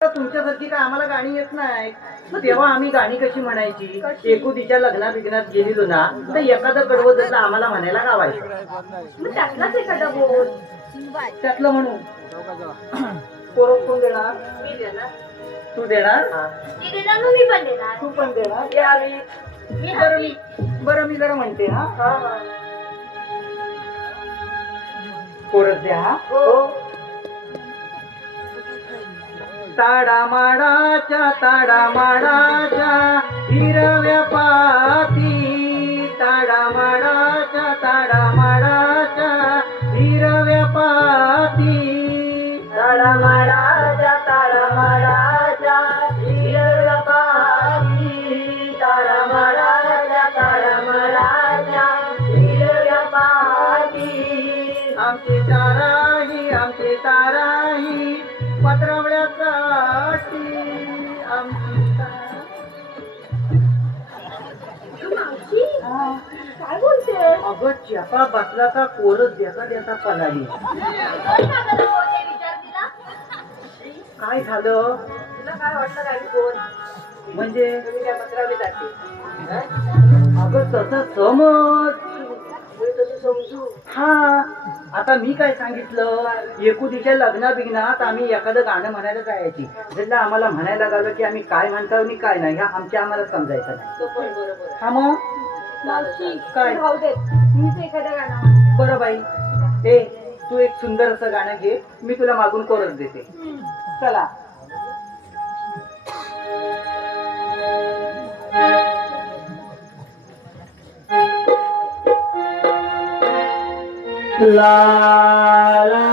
तुमच्यासारखी काय आम्हाला गाणी येत नाही. मग तेव्हा आम्ही गाणी कशी म्हणायची? एकुतीच्या लग्ना बिग्नात गेलेलो ना तर एखादं कडवं जसं आम्हाला म्हणायला गावायचं. मग त्यातलाच एखादा बोल. त्यातलं म्हणू. पोरं कोण देणार? मी देणार. तू देणार? मी देणार मग मी पण देणार. तू पण देणार? या आली. बरं मी जरा म्हणते हा. पोरच द्या हा. हो. ताडामाडाच्या हिरव्या पाती, ताडामाडाच्या हिरव्या पाती, ताडामाडाच्या हिरव्या पाती, ताडामाडाच्या हिरव्या पाती. आमची ताराही पत्रवल्यासाठी आमची मावशी काय बोलते? अगं चेपा बसला का कोरच द्याचा पलाली. काय झालं? तुला काय वाटलं काय बोल? म्हणजे तुम्ही त्या पत्रावी जाते. अगं तसं समज. मी तसं समजू. हा आता मी काय सांगितलं, एकुतीच्या लग्ना बिग्नात आम्ही एखादं गाणं म्हणायला जायची. जर आम्हाला म्हणायला लागलं की आम्ही काय म्हणतो आणि काय नाही ह्या आम्हाला समजायचं नाही. तो पण बरोबर. हा मग मावशी काय? राहू देत. मीच एखादं गाणं. बरं बाई, ए तू एक सुंदर असं गाणं घे, मी तुला मागून कोरस देते. चला. ला ला